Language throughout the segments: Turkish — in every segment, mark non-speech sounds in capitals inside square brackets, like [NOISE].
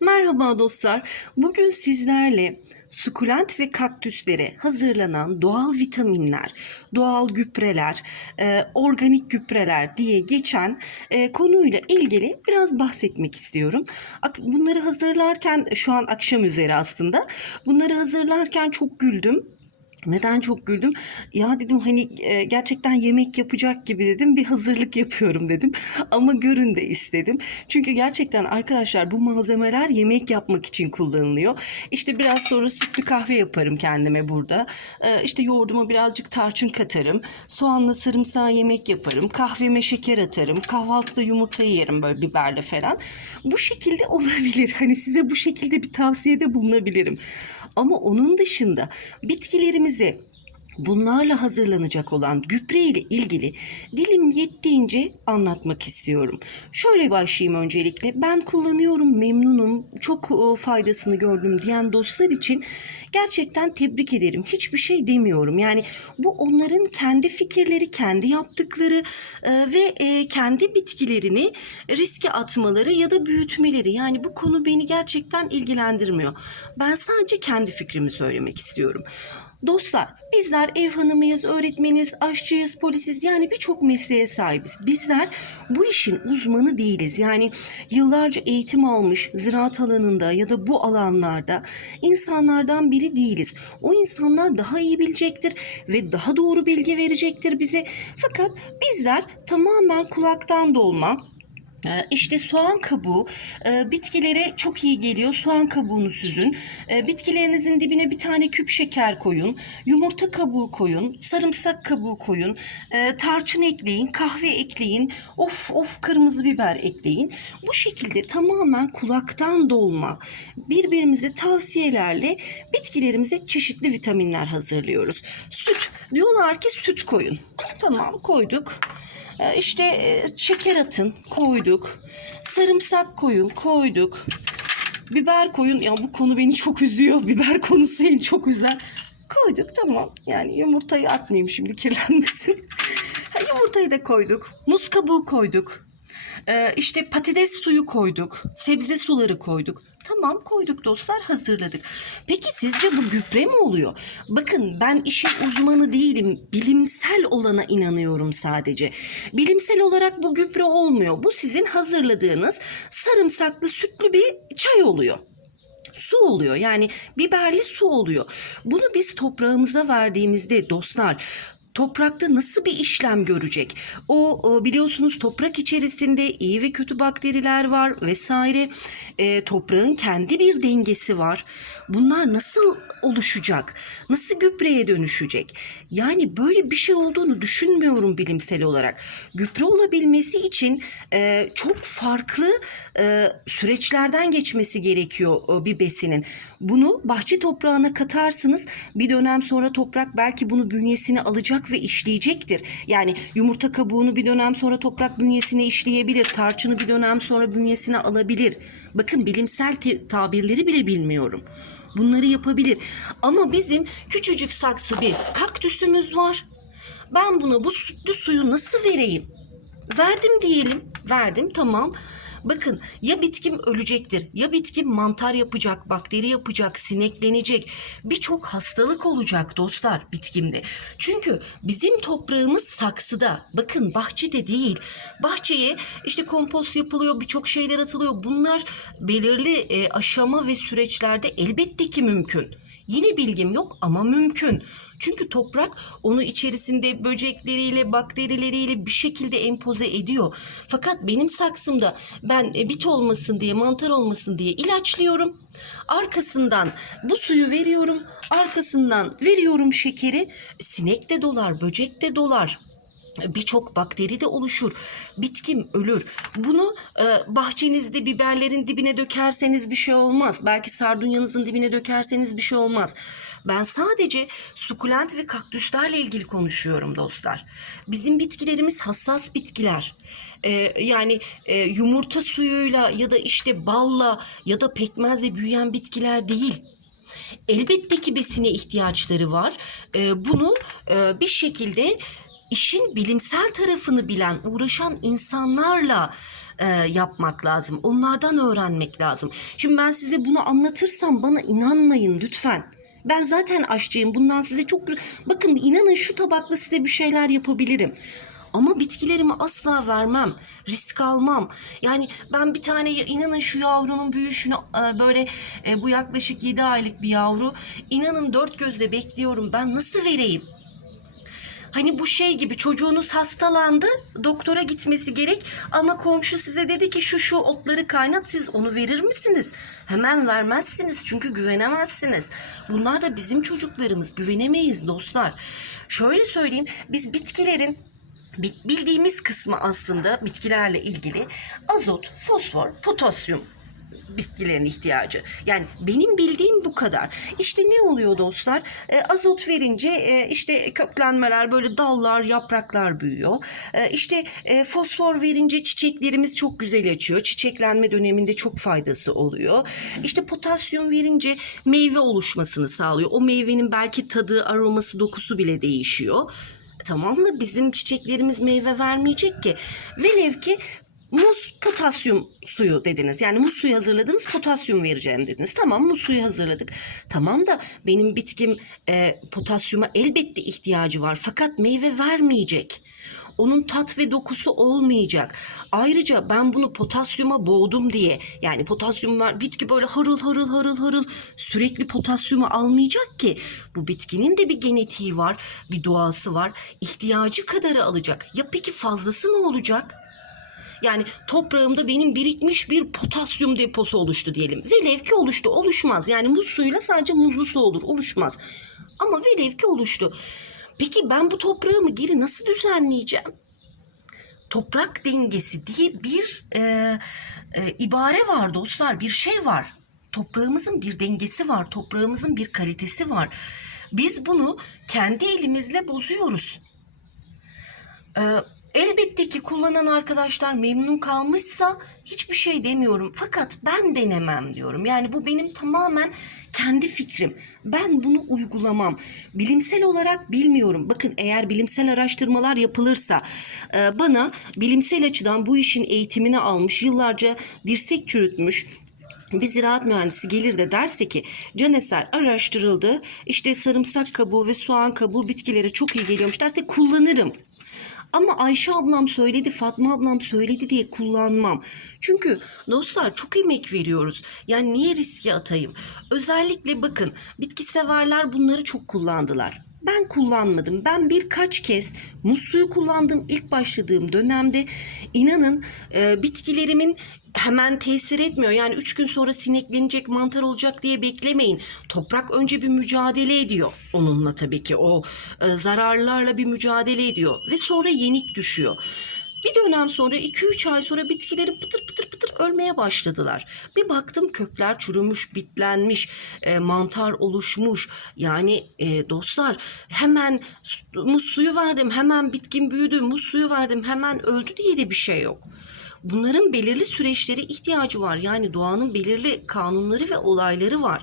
Merhaba dostlar. Bugün sizlerle sukulent ve kaktüslere hazırlanan doğal vitaminler, doğal gübreler, e, organik gübreler diye geçen e, konuyla ilgili biraz bahsetmek istiyorum. Bunları hazırlarken şu an akşam üzeri aslında. Bunları hazırlarken çok güldüm. Neden çok güldüm? Ya dedim hani e, gerçekten yemek yapacak gibi dedim bir hazırlık yapıyorum dedim. Ama görün de istedim. Çünkü gerçekten arkadaşlar bu malzemeler yemek yapmak için kullanılıyor. İşte biraz sonra sütlü kahve yaparım kendime burada. E, işte yoğurduma birazcık tarçın katarım. Soğanla sarımsağı yemek yaparım. Kahveme şeker atarım. Kahvaltıda yumurta yerim böyle biberle falan. Bu şekilde [LAUGHS] olabilir. Hani size bu şekilde bir tavsiyede bulunabilirim. Ama onun dışında bitkilerimizi bunlarla hazırlanacak olan gübre ile ilgili dilim yettiğince anlatmak istiyorum. Şöyle başlayayım öncelikle. Ben kullanıyorum, memnunum, çok e, faydasını gördüm diyen dostlar için gerçekten tebrik ederim. Hiçbir şey demiyorum. Yani bu onların kendi fikirleri, kendi yaptıkları e, ve e, kendi bitkilerini riske atmaları ya da büyütmeleri. Yani bu konu beni gerçekten ilgilendirmiyor. Ben sadece kendi fikrimi söylemek istiyorum. Dostlar bizler ev hanımıyız, öğretmeniz, aşçıyız, polisiz yani birçok mesleğe sahibiz. Bizler bu işin uzmanı değiliz. Yani yıllarca eğitim almış ziraat alanında ya da bu alanlarda insanlardan biri değiliz. O insanlar daha iyi bilecektir ve daha doğru bilgi verecektir bize. Fakat bizler tamamen kulaktan dolma İşte soğan kabuğu e, bitkilere çok iyi geliyor. Soğan kabuğunu süzün. E, Bitkilerinizin dibine bir tane küp şeker koyun. Yumurta kabuğu koyun. Sarımsak kabuğu koyun. e, Tarçın ekleyin. Kahve ekleyin. Of of kırmızı biber ekleyin. Bu şekilde tamamen kulaktan dolma birbirimize tavsiyelerle bitkilerimize çeşitli vitaminler hazırlıyoruz. Süt. Diyorlar ki süt koyun. Tamam koyduk. Ee, İşte e, şeker atın koyduk. Sarımsak koyun koyduk. Biber koyun. Ya bu konu beni çok üzüyor. [LAUGHS] Biber konusu beni çok üzer. Koyduk tamam. Yani yumurtayı atmayayım şimdi kirlenmesin. [LAUGHS] Yumurtayı da koyduk. Muz kabuğu koyduk. Ee, işte patates suyu koyduk. Sebze suları koyduk. Tamam koyduk dostlar hazırladık. Peki sizce bu gübre mi oluyor? Bakın ben işin uzmanı değilim. Bilimsel olana inanıyorum sadece. Bilimsel olarak bu gübre olmuyor. Bu sizin hazırladığınız sarımsaklı sütlü bir çay oluyor su oluyor. Yani biberli su oluyor. Bunu biz toprağımıza verdiğimizde dostlar toprakta nasıl bir işlem görecek? O, biliyorsunuz toprak içerisinde iyi ve kötü bakteriler var vesaire. E, toprağın kendi bir dengesi var. Bunlar nasıl oluşacak? Nasıl gübreye dönüşecek? Yani böyle bir şey olduğunu düşünmüyorum bilimsel olarak. Gübre olabilmesi için e, çok farklı e, süreçlerden geçmesi gerekiyor e, bir besinin. Bunu bahçe toprağına katarsınız. Bir dönem sonra toprak belki bunu bünyesine alacak ve işleyecektir. Yani yumurta kabuğunu bir dönem sonra toprak bünyesine işleyebilir. Tarçını bir dönem sonra bünyesine alabilir. Bakın bilimsel tabirleri bile bilmiyorum. Bunları yapabilir. Ama bizim küçücük saksı bir kaktüsümüz var. Ben buna bu sütlü suyu nasıl vereyim? Verdim diyelim. Verdim tamam. Bakın ya bitkim ölecektir ya bitkim mantar yapacak, bakteri yapacak, sineklenecek. Birçok hastalık olacak dostlar bitkimde. Çünkü bizim toprağımız saksıda. Bakın bahçede değil. Bahçeye işte kompost yapılıyor, birçok şeyler atılıyor. Bunlar belirli e, aşama ve süreçlerde elbette ki mümkün. Yine bilgim yok ama mümkün. Çünkü toprak onu içerisinde böcekleriyle, bakterileriyle bir şekilde empoze ediyor. Fakat benim saksımda ben e, bit olmasın diye, mantar olmasın diye ilaçlıyorum. Arkasından bu suyu veriyorum. Arkasından veriyorum şekeri. Sinek de dolar, böcek de dolar birçok bakteri de oluşur. Bitkim ölür. Bunu e, bahçenizde biberlerin dibine dökerseniz bir şey olmaz. Belki sardunyanızın dibine dökerseniz bir şey olmaz. Ben sadece sukulent ve kaktüslerle ilgili konuşuyorum dostlar. Bizim bitkilerimiz hassas bitkiler. E, yani e, yumurta suyuyla ya da işte balla ya da pekmezle büyüyen bitkiler değil. Elbette ki besine ihtiyaçları var. Ee, bunu e, bir şekilde işin bilimsel tarafını bilen, uğraşan insanlarla e, yapmak lazım. Onlardan öğrenmek lazım. Şimdi ben size bunu anlatırsam bana inanmayın lütfen. Ben zaten aşçıyım. Bundan size çok... Bakın inanın şu tabakla size bir şeyler yapabilirim. Ama bitkilerimi asla vermem. Risk almam. Yani ben bir tane inanın şu yavrunun büyüyüşünü e, böyle e, bu yaklaşık 7 aylık bir yavru. İnanın dört gözle bekliyorum. Ben nasıl vereyim? Hani bu şey gibi çocuğunuz hastalandı, doktora gitmesi gerek ama komşu size dedi ki şu şu otları kaynat siz onu verir misiniz? Hemen vermezsiniz çünkü güvenemezsiniz. Bunlar da bizim çocuklarımız güvenemeyiz dostlar. Şöyle söyleyeyim biz bitkilerin bi- bildiğimiz kısmı aslında bitkilerle ilgili azot, fosfor, potasyum bitkilerin ihtiyacı. Yani benim bildiğim bu kadar. İşte ne oluyor dostlar? E, azot verince e, işte köklenmeler böyle dallar, yapraklar büyüyor. E, işte e, fosfor verince çiçeklerimiz çok güzel açıyor. Çiçeklenme döneminde çok faydası oluyor. İşte potasyum verince meyve oluşmasını sağlıyor. O meyvenin belki tadı, aroması, dokusu bile değişiyor. Tamam da bizim çiçeklerimiz meyve vermeyecek ki. Velev ki muz potasyum suyu dediniz. Yani muz suyu hazırladınız potasyum vereceğim dediniz. Tamam muz suyu hazırladık. Tamam da benim bitkim e, potasyuma elbette ihtiyacı var. Fakat meyve vermeyecek. Onun tat ve dokusu olmayacak. Ayrıca ben bunu potasyuma boğdum diye yani potasyum var bitki böyle harıl harıl harıl harıl sürekli potasyumu almayacak ki. Bu bitkinin de bir genetiği var, bir doğası var. İhtiyacı kadarı alacak. Ya peki fazlası ne olacak? Yani toprağımda benim birikmiş bir potasyum deposu oluştu diyelim. Velev ki oluştu. Oluşmaz. Yani muz suyuyla sadece muzlu su olur. Oluşmaz. Ama velev ki oluştu. Peki ben bu toprağımı geri nasıl düzenleyeceğim? Toprak dengesi diye bir e, e, ibare var dostlar. Bir şey var. Toprağımızın bir dengesi var. Toprağımızın bir kalitesi var. Biz bunu kendi elimizle bozuyoruz. Ee, elbette ki kullanan arkadaşlar memnun kalmışsa hiçbir şey demiyorum. Fakat ben denemem diyorum. Yani bu benim tamamen kendi fikrim. Ben bunu uygulamam. Bilimsel olarak bilmiyorum. Bakın eğer bilimsel araştırmalar yapılırsa e, bana bilimsel açıdan bu işin eğitimini almış, yıllarca dirsek çürütmüş, bir ziraat mühendisi gelir de derse ki caneser araştırıldı işte sarımsak kabuğu ve soğan kabuğu bitkilere çok iyi geliyormuş derse kullanırım. Ama Ayşe ablam söyledi, Fatma ablam söyledi diye kullanmam. Çünkü dostlar çok emek veriyoruz. Yani niye riske atayım? Özellikle bakın bitki severler bunları çok kullandılar. Ben kullanmadım. Ben birkaç kez muz suyu kullandım ilk başladığım dönemde. İnanın e, bitkilerimin hemen tesir etmiyor. Yani üç gün sonra sineklenecek, mantar olacak diye beklemeyin. Toprak önce bir mücadele ediyor. Onunla tabii ki o e, zararlarla bir mücadele ediyor. Ve sonra yenik düşüyor. Bir dönem sonra 2-3 ay sonra bitkilerin pıtır pıtır pıtır ölmeye başladılar. Bir baktım kökler çürümüş, bitlenmiş, e, mantar oluşmuş. Yani e, dostlar hemen muz suyu verdim, hemen bitkin büyüdü, muz suyu verdim, hemen öldü diye de bir şey yok. Bunların belirli süreçlere ihtiyacı var. Yani doğanın belirli kanunları ve olayları var.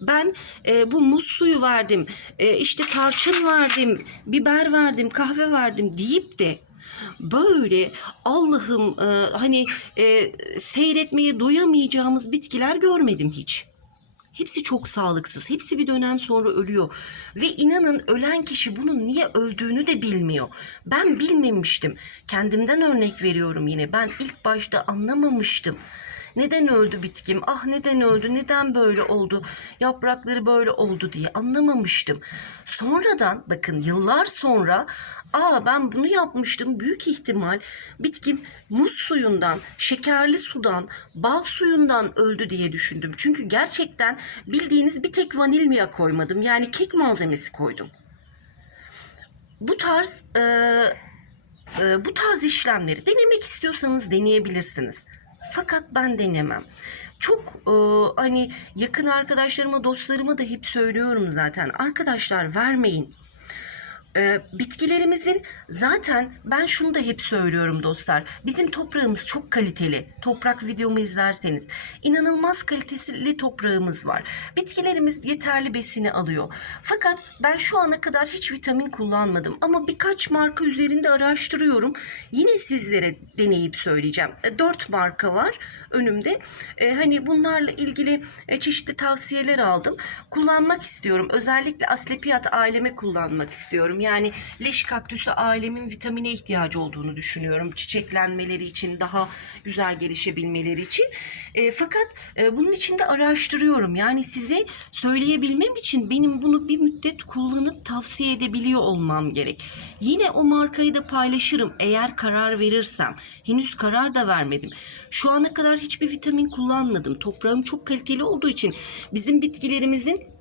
Ben e, bu muz suyu verdim, e, işte tarçın verdim, biber verdim, kahve verdim deyip de böyle Allah'ım e, hani e, seyretmeye doyamayacağımız bitkiler görmedim hiç. Hepsi çok sağlıksız. Hepsi bir dönem sonra ölüyor. Ve inanın ölen kişi bunun niye öldüğünü de bilmiyor. Ben bilmemiştim. Kendimden örnek veriyorum yine. Ben ilk başta anlamamıştım. Neden öldü bitkim? Ah neden öldü? Neden böyle oldu? Yaprakları böyle oldu diye anlamamıştım. Sonradan bakın yıllar sonra aa ben bunu yapmıştım. Büyük ihtimal bitkim muz suyundan, şekerli sudan, bal suyundan öldü diye düşündüm. Çünkü gerçekten bildiğiniz bir tek vanilya koymadım. Yani kek malzemesi koydum. Bu tarz e, e, bu tarz işlemleri denemek istiyorsanız deneyebilirsiniz. Fakat ben denemem. Çok e, hani yakın arkadaşlarıma, dostlarıma da hep söylüyorum zaten. Arkadaşlar vermeyin. Ee, bitkilerimizin zaten ben şunu da hep söylüyorum dostlar. Bizim toprağımız çok kaliteli. Toprak videomu izlerseniz inanılmaz kaliteli toprağımız var. Bitkilerimiz yeterli besini alıyor. Fakat ben şu ana kadar hiç vitamin kullanmadım ama birkaç marka üzerinde araştırıyorum. Yine sizlere deneyip söyleyeceğim. E, Dört marka var önümde. E, hani bunlarla ilgili e, çeşitli tavsiyeler aldım. Kullanmak istiyorum. Özellikle aslepiyat aileme kullanmak istiyorum. Yani leş kaktüsü ailemin vitamine ihtiyacı olduğunu düşünüyorum. Çiçeklenmeleri için, daha güzel gelişebilmeleri için. E, fakat e, bunun için de araştırıyorum. Yani size söyleyebilmem için benim bunu bir müddet kullanıp tavsiye edebiliyor olmam gerek. Yine o markayı da paylaşırım eğer karar verirsem. Henüz karar da vermedim. Şu ana kadar hiçbir vitamin kullanmadım. Toprağım çok kaliteli olduğu için bizim bitkilerimizin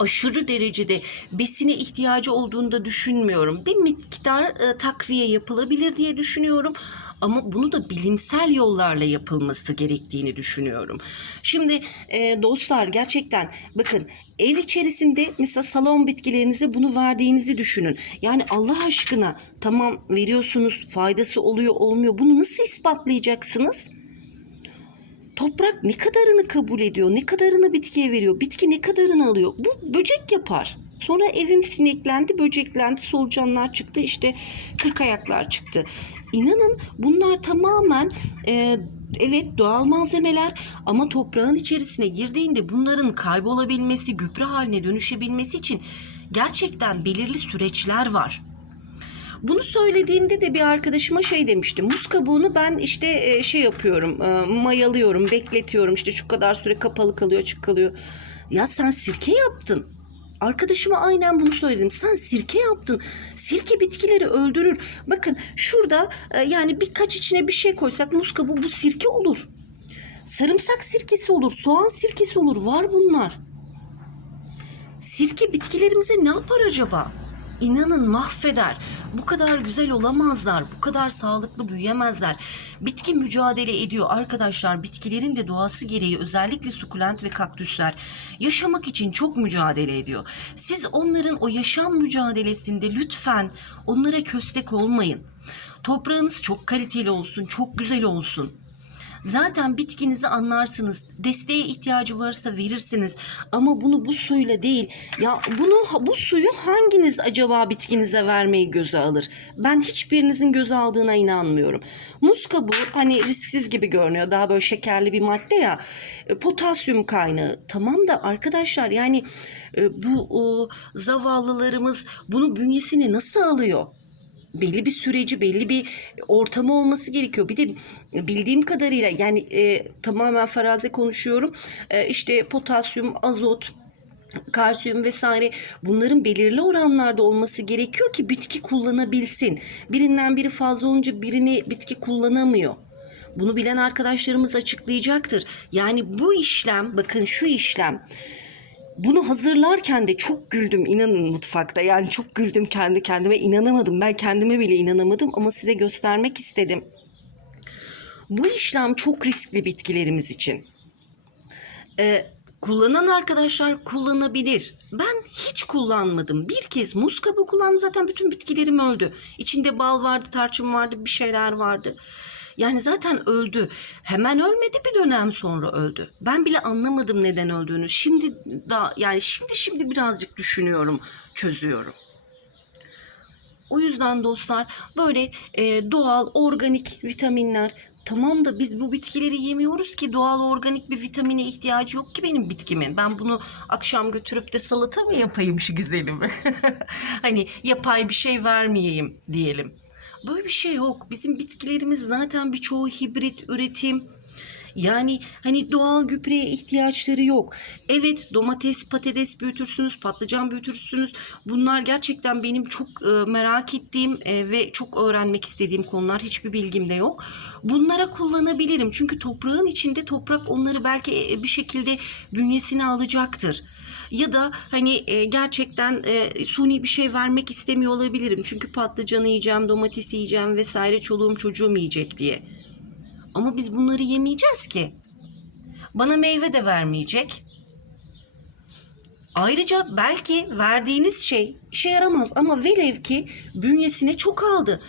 aşırı derecede besine ihtiyacı olduğunu da düşünmüyorum. Bir miktar e, takviye yapılabilir diye düşünüyorum. Ama bunu da bilimsel yollarla yapılması gerektiğini düşünüyorum. Şimdi e, dostlar gerçekten bakın ev içerisinde mesela salon bitkilerinize bunu verdiğinizi düşünün. Yani Allah aşkına tamam veriyorsunuz faydası oluyor olmuyor bunu nasıl ispatlayacaksınız? Toprak ne kadarını kabul ediyor, ne kadarını bitkiye veriyor, bitki ne kadarını alıyor. Bu böcek yapar. Sonra evim sineklendi, böceklendi, solucanlar çıktı, işte kırk ayaklar çıktı. İnanın bunlar tamamen e, evet doğal malzemeler ama toprağın içerisine girdiğinde bunların kaybolabilmesi, gübre haline dönüşebilmesi için gerçekten belirli süreçler var. Bunu söylediğimde de bir arkadaşıma şey demişti. Muz kabuğunu ben işte e, şey yapıyorum, e, mayalıyorum, bekletiyorum. İşte şu kadar süre kapalı kalıyor, açık kalıyor. Ya sen sirke yaptın. Arkadaşıma aynen bunu söyledim. Sen sirke yaptın. Sirke bitkileri öldürür. Bakın şurada e, yani birkaç içine bir şey koysak muz kabuğu bu sirke olur. Sarımsak sirkesi olur, soğan sirkesi olur. Var bunlar. Sirke bitkilerimize ne yapar acaba? İnanın mahveder. Bu kadar güzel olamazlar. Bu kadar sağlıklı büyüyemezler. Bitki mücadele ediyor arkadaşlar. Bitkilerin de doğası gereği özellikle sukulent ve kaktüsler yaşamak için çok mücadele ediyor. Siz onların o yaşam mücadelesinde lütfen onlara köstek olmayın. Toprağınız çok kaliteli olsun, çok güzel olsun. Zaten bitkinizi anlarsınız. Desteğe ihtiyacı varsa verirsiniz. Ama bunu bu suyla değil. Ya bunu bu suyu hanginiz acaba bitkinize vermeyi göze alır? Ben hiçbirinizin göze aldığına inanmıyorum. Muz kabuğu hani risksiz gibi görünüyor. Daha böyle şekerli bir madde ya. E, Potasyum kaynağı. Tamam da arkadaşlar yani e, bu o, zavallılarımız bunu bünyesine nasıl alıyor? belli bir süreci, belli bir ortamı olması gerekiyor. Bir de bildiğim kadarıyla yani e, tamamen faraze konuşuyorum. E, işte potasyum, azot, kalsiyum vesaire bunların belirli oranlarda olması gerekiyor ki bitki kullanabilsin. Birinden biri fazla olunca birini bitki kullanamıyor. Bunu bilen arkadaşlarımız açıklayacaktır. Yani bu işlem, bakın şu işlem bunu hazırlarken de çok güldüm inanın mutfakta. Yani çok güldüm kendi kendime inanamadım. Ben kendime bile inanamadım ama size göstermek istedim. Bu işlem çok riskli bitkilerimiz için. Ee, kullanan arkadaşlar kullanabilir. Ben hiç kullanmadım. Bir kez muz kabuğu kullandım zaten bütün bitkilerim öldü. İçinde bal vardı, tarçın vardı, bir şeyler vardı. Yani zaten öldü. Hemen ölmedi bir dönem sonra öldü. Ben bile anlamadım neden öldüğünü. Şimdi da yani şimdi şimdi birazcık düşünüyorum, çözüyorum. O yüzden dostlar böyle e, doğal organik vitaminler Tamam da biz bu bitkileri yemiyoruz ki doğal organik bir vitamine ihtiyacı yok ki benim bitkimin. Ben bunu akşam götürüp de salata mı yapayım şu güzelimi? [LAUGHS] hani yapay bir şey vermeyeyim diyelim. Böyle bir şey yok. Bizim bitkilerimiz zaten birçoğu hibrit üretim. Yani hani doğal gübreye ihtiyaçları yok. Evet domates, patates büyütürsünüz, patlıcan büyütürsünüz. Bunlar gerçekten benim çok e, merak ettiğim e, ve çok öğrenmek istediğim konular. Hiçbir bilgim de yok. Bunlara kullanabilirim. Çünkü toprağın içinde toprak onları belki e, bir şekilde bünyesine alacaktır. Ya da hani e, gerçekten e, suni bir şey vermek istemiyor olabilirim. Çünkü patlıcanı yiyeceğim, domatesi yiyeceğim vesaire çoluğum çocuğum yiyecek diye. Ama biz bunları yemeyeceğiz ki. Bana meyve de vermeyecek. Ayrıca belki verdiğiniz şey işe yaramaz ama velev ki bünyesine çok aldı.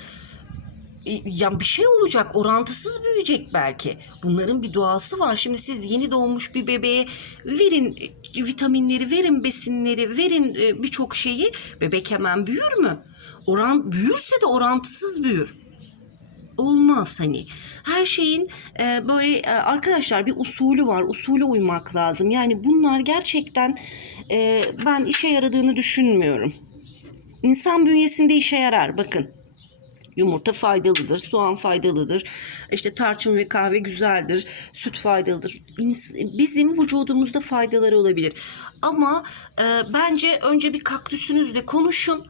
E, Ya bir şey olacak, orantısız büyüyecek belki. Bunların bir doğası var. Şimdi siz yeni doğmuş bir bebeğe verin e, vitaminleri, verin besinleri, verin e, birçok şeyi. Bebek hemen büyür mü? Oran büyürse de orantısız büyür olmaz hani. Her şeyin e, böyle e, arkadaşlar bir usulü var. Usule uymak lazım. Yani bunlar gerçekten e, ben işe yaradığını düşünmüyorum. İnsan bünyesinde işe yarar bakın. Yumurta faydalıdır, soğan faydalıdır. İşte tarçın ve kahve güzeldir, süt faydalıdır. Bizim vücudumuzda faydaları olabilir. Ama e, bence önce bir kaktüsünüzle konuşun.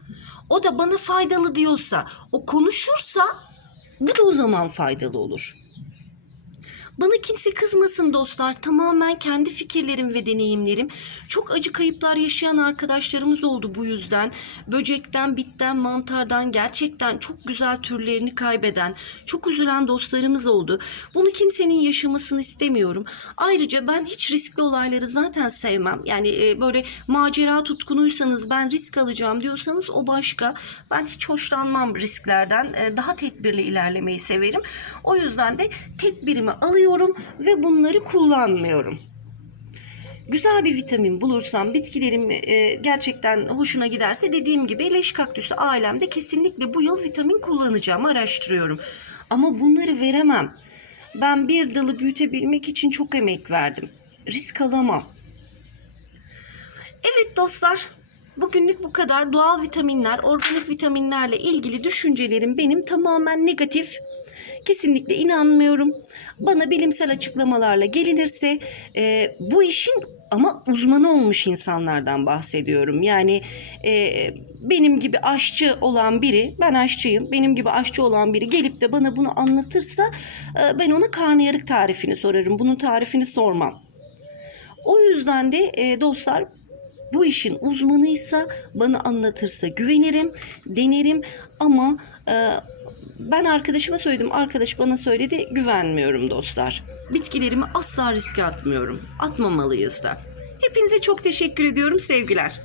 O da bana faydalı diyorsa, o konuşursa bu da o zaman faydalı olur. Bana kimse kızmasın dostlar. Tamamen kendi fikirlerim ve deneyimlerim. Çok acı kayıplar yaşayan arkadaşlarımız oldu bu yüzden. Böcekten, bitten, mantardan gerçekten çok güzel türlerini kaybeden, çok üzülen dostlarımız oldu. Bunu kimsenin yaşamasını istemiyorum. Ayrıca ben hiç riskli olayları zaten sevmem. Yani e, böyle macera tutkunuysanız ben risk alacağım diyorsanız o başka. Ben hiç hoşlanmam risklerden. E, daha tedbirli ilerlemeyi severim. O yüzden de tedbirimi alıyorum ve bunları kullanmıyorum. Güzel bir vitamin bulursam bitkilerim e, gerçekten hoşuna giderse dediğim gibi leş kaktüsü ailemde kesinlikle bu yıl vitamin kullanacağım araştırıyorum. Ama bunları veremem. Ben bir dalı büyütebilmek için çok emek verdim. Risk alamam. Evet dostlar, bugünlük bu kadar. Doğal vitaminler, organik vitaminlerle ilgili düşüncelerim benim tamamen negatif. Kesinlikle inanmıyorum. Bana bilimsel açıklamalarla gelinirse e, bu işin ama uzmanı olmuş insanlardan bahsediyorum. Yani e, benim gibi aşçı olan biri, ben aşçıyım, benim gibi aşçı olan biri gelip de bana bunu anlatırsa e, ben ona karnıyarık tarifini sorarım. Bunun tarifini sormam. O yüzden de e, dostlar bu işin uzmanıysa bana anlatırsa güvenirim, denerim ama e, ben arkadaşıma söyledim. Arkadaş bana söyledi güvenmiyorum dostlar. Bitkilerimi asla riske atmıyorum. Atmamalıyız da. Hepinize çok teşekkür ediyorum sevgiler.